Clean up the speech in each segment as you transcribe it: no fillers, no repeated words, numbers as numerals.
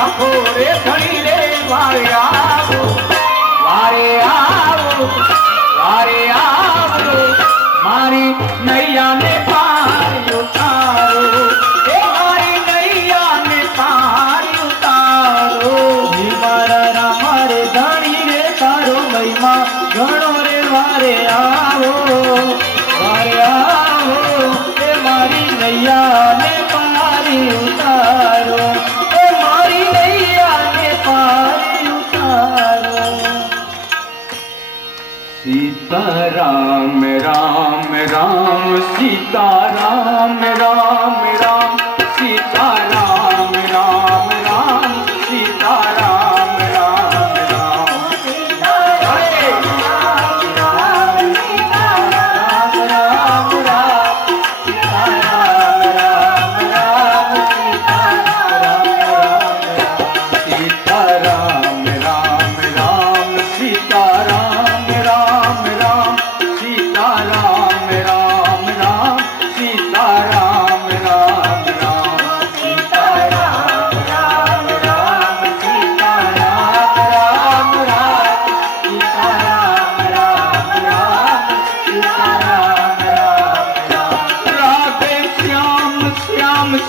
રાખો રે ધણી રે વારે આવો વારે આવો વારે આવો મારી નૈયાને પાર ઉતારો એ મારી નૈયાને પાર ઉતારો મારા રામ રે ધણી રે તારો મહિમા ઘણો રે વારે આવો એ મારી નૈયાને પારી ઉતારો એ મારી નૈયાને પારી ઉતારો સીતારામ રામ રામ સીતારામ રામ રામ સીતારામ રામ રામ સીતારામ રામ રામ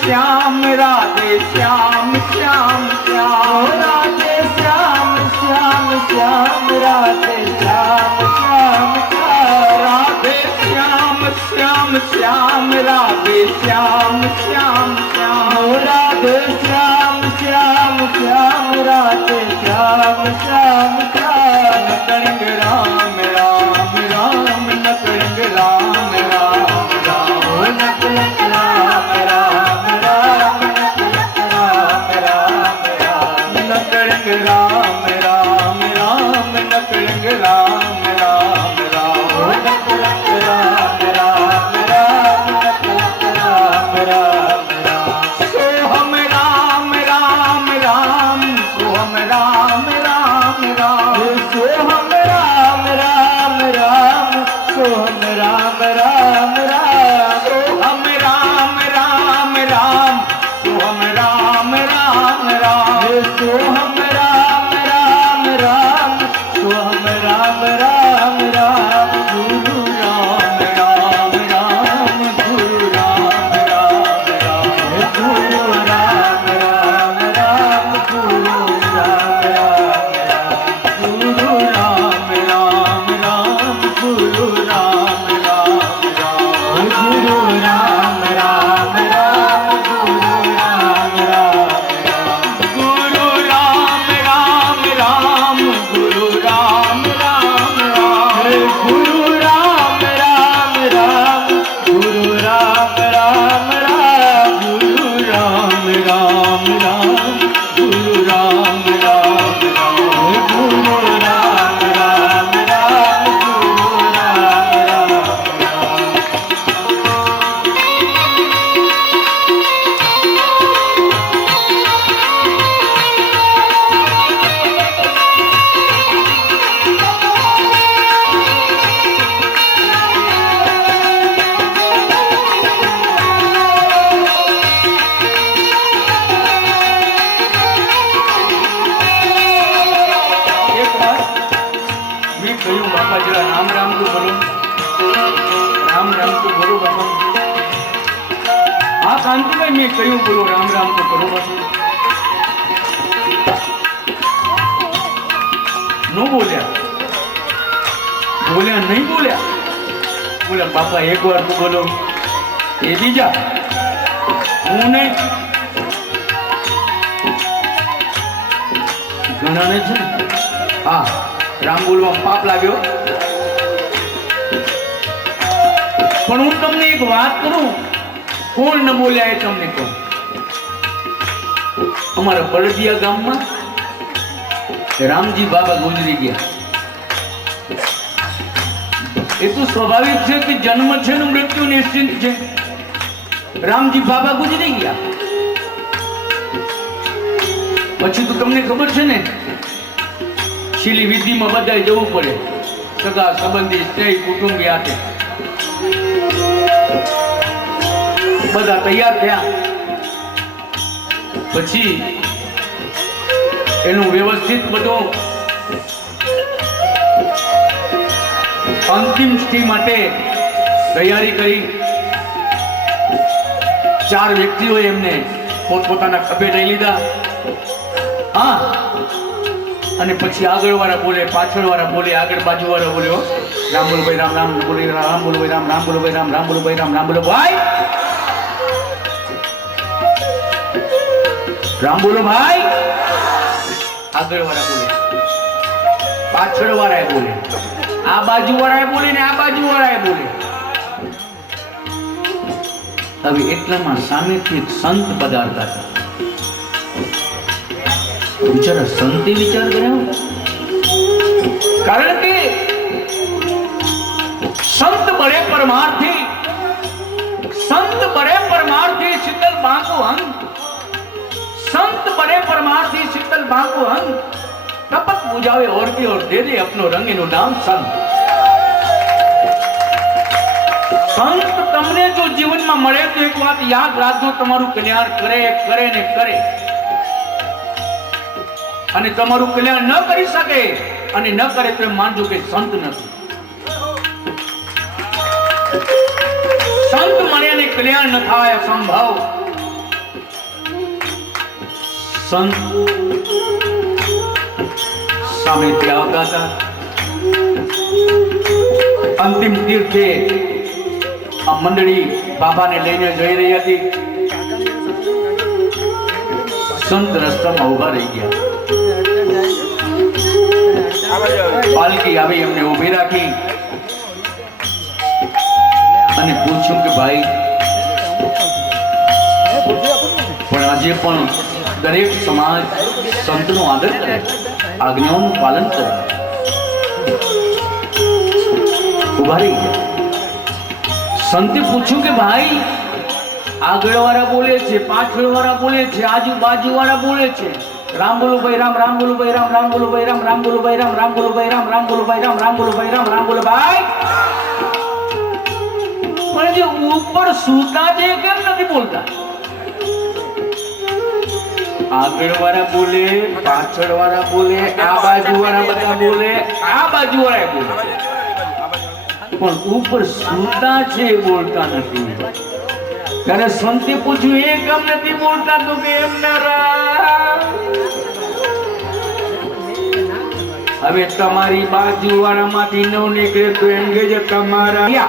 श्याम राधे श्याम श्याम श्याम राधे श्याम श्याम श्याम राधे श्याम श्याम राधे श्याम श्याम श्याम राधे श्याम श्याम श्याम राधे श्याम श्याम श्याम राधे श्याम श्याम श्याम नकलिंग राम राम राम नकलिंग राम राम राम नकलिंग राम राम नकलिंग राम राम राम नकलिंग राम राम राम नकलिंग राम राम राम नकलिंग राम राम राम सोहम राम राम राम सोहम राम राम राम सोहम राम राम राम सोहम राम राम राम सोहम राम राम राम सोहम राम राम राम सोहम राम राम राम सोहम राम राम राम गुरु राम राम राम गुरु राम राम राम गुरु राम राम राम गुरु राम राम राम गुरु राम राम राम गुरु राम राम राम गुरु राम राम राम गुरु राम राम गुरु राम राम राम गुरु राम राम राम गुरु राम राम राम गुरु राम राम राम गुरु राम राम राम गुरु राम राम राम गुरु राम राम राम गुरु राम राम राम एक बार मैं कहूँ बापा जरा राम राम तो बोलो राम राम तो बोलो बापा हाँ कांति भाई मैं कहूँ बोलो राम राम तो बोलो बापा नो बोलिया बोलिया नहीं बोलिया बोला बापा एक बार तो बोलो ये बीजा हूँ नहीं ઘણાને છે હા રામ બોલવા પાપ લાગ્યો પણ હું તમને એક વાત કરું કોણ ન બોલ્યા એ તમને કહું અમારા બળદિયા ગામમાં રામજી બાબા ગુજરી ગયા એ તો સ્વાભાવિક છે કે જન્મ છે ને મૃત્યુ નિશ્ચિત છે રામજી બાબા ગુજરી ગયા પછી તો તમને ખબર છે ને શીલી વિધિમાં બધાય જવું પડે સગા સંબંધી સ્ત્રી કુટુંબી હાથે બધા તૈયાર થયા પછી એનું વ્યવસ્થિત બધું અંતિમ સ્થિતિ માટે તૈયારી કરી 4 વ્યક્તિઓએ એમને પોતપોતાના ખભે લઈ લીધા. હા, અને પછી આગળ વાળા બોલે, પાછળ વાળા બોલે, આગળ બાજુ વાળા બોલ્યો, રામ બોલો ભાઈ રામ, રામ બોલો રામ, બોલો ભાઈ રામ, રામ બોલો ભાઈ રામ, રામ બોલો ભાઈ રામ, રામ બોલો ભાઈ, રામ બોલો ભાઈ. આગળ વાળા બોલે, પાછળ વાળા બોલે, આ બાજુ વાળા બોલે ને આ બાજુ વાળા બોલે. હવે એટલામાં સામેથી એક સંત પધારતા હતા. બિચારા સંતે વિચાર કર્યો, કારણ કે સંત બड़े परमार्थी, संत बड़े परमार्थी शीतल बांको अंग, संत बड़े परमार्थी शीतल बांको अंग, कपट बुझावे और भी और दे दे अपनो रंग, एनु नाम संत. संत તમને જો જીવનમાં મળે તો એક વાત યાદ રાખજો, તમારું કલ્યાણ કરે કરે ને કરે, અને તમારું કલ્યાણ ન કરી શકે અને ન કરે તો માનજો કે સંત નથી. સંત મળે ને કલ્યાણ ન થાય અસંભવ. સંત સામેથી આવતા હતા. અંતિમ તીર્થે આ મંડળી બાબાને લઈને જઈ રહી હતી. સંત રસ્તામાં ઉભા રહી ગયા. પાલકી આવી એમને ઉભી રાખી અને પૂછ્યું કે ભાઈ, પણ આજે પણ દરેક સમાજ સંતનો આદર કરે, આજ્ઞાઓનું પાલન કરે. ઉભા રહી ગયા. સંતે પૂછ્યું કે ભાઈ, આગળ વાળા બોલે છે, પાછળ વાળા બોલે છે, આજુબાજુ વાળા બોલે છે, રામ બોલો ભાઈ રામ, રામ બોલો ભાઈ રામ, રામ બોલો ભાઈ રામ, રામ બોલો ભાઈ રામ, રામ બોલો ભાઈ રામ, રામ બોલો ભાઈ રામ, રામ બોલો ભાઈ રામ, રામ બોલો ભાઈ. પણ જે ઉપર સૂતા છે કેમ નથી બોલતા? આગળ વાળા બોલે, પાછળ વાળા બોલે, આ બાજુ વાળા બધા બોલે, આ બાજુ વાળા બોલે, પણ ઉપર સૂતા છે બોલતા નથી. ત્યારે સંતે પૂછ્યું, એ કેમ નથી બોલતા? તો કે એમના હવે તમારી બાજુ વાળા માંથી ન નીકળે તો એમ કે તમારા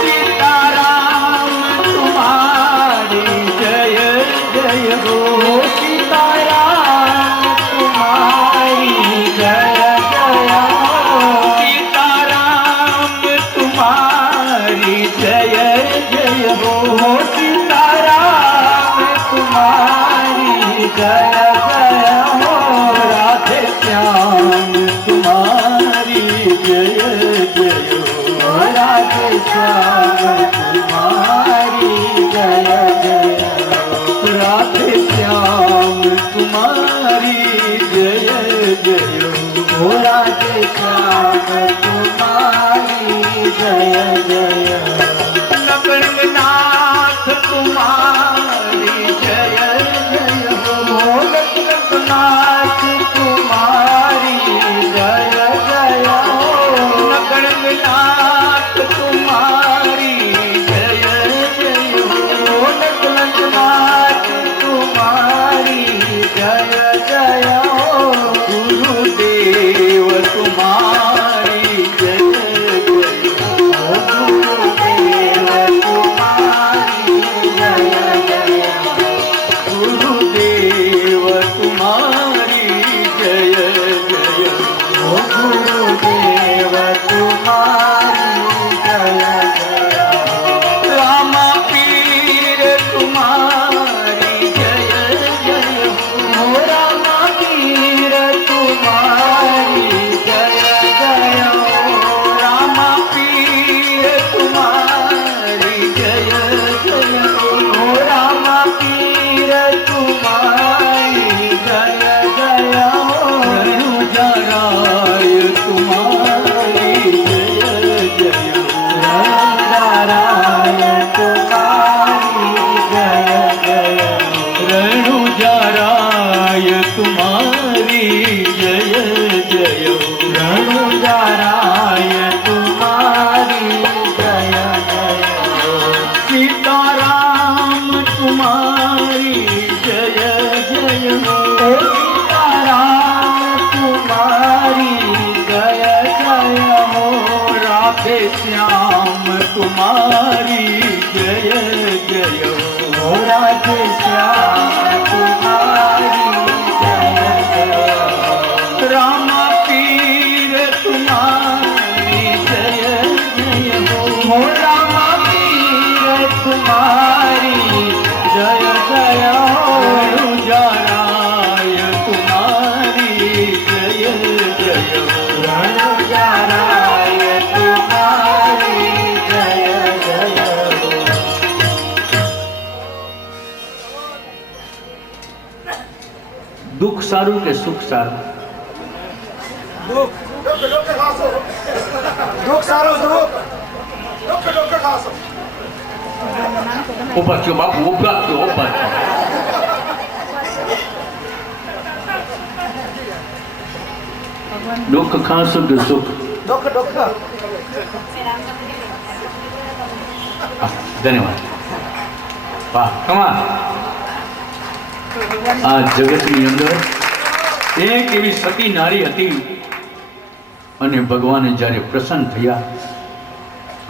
સીતારામ તમારી જય જય હો, સીતારામ તમારી જય જય હો, સીતારામ તમારી જય જય હો, સીતારામ तुम्हारी जय जय हो, राधे श्याम तुम्हारी जय जय हो, राधे श्याम तुम्हारी जय जय हो, राधे श्याम तुम्हारी जय जय हो, राधे श्याम तुम्हारी जय जय हो, नगरनाथ तुम्हारी जय जय हो, नगरनाथ तुम्हारी जय जय हो, नगरनाथ तुम्हारी जय जय हो, नगरनाथ तुम्हारी जय जय हो, गुरुदेव तुम्हारी जय जय हो, गुरुदेव तुम्हारी जय जय हो राधे श्याम तुम्हारी जय जय राम पीर तुम्हारी जय जय हो राम पीर तुम्हारी जय जय हो जराय तुम्हारी जय जय हो जराय तुम्हारी जय जय हो। दुख सारू के सुख सारू दुख खासो दुख सारो दुख खासो ऊपर क्यों बापू ऊपर क्यों ऊपर दुख खासो के सुख दुख धन्यवाद वाह कमाल આ જગતની અંદર એક એવી સતી નારી હતી અને ભગવાને જ્યારે પ્રસન્ન થયા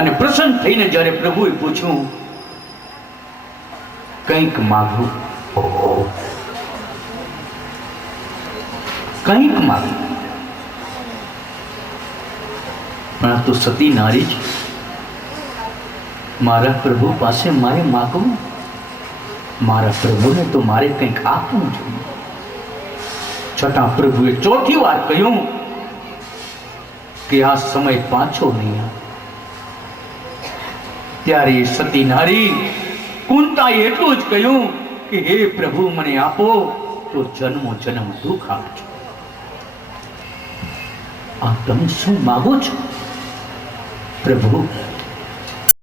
અને પ્રસન્ન થઈને જ્યારે પ્રભુએ પૂછ્યું કંઈક માગવું કંઈક માગવું પણ આ તો સતી નારી છે મારા પ્રભુ પાસે મારે માગવું મારા પ્રભુને તો મારે કંઈક આપવું જોઈએ છતાં પ્રભુએ ચોથી વાર કહ્યું કે આ સમય પાછો નહીં આવે ત્યારે એ સતી નારી કુંતાએ એટલું જ કહ્યું કે હે પ્રભુ મને આપો તો જન્મો જન્મ દુઃખ આપજો આ તમે શું માગો છો પ્રભુ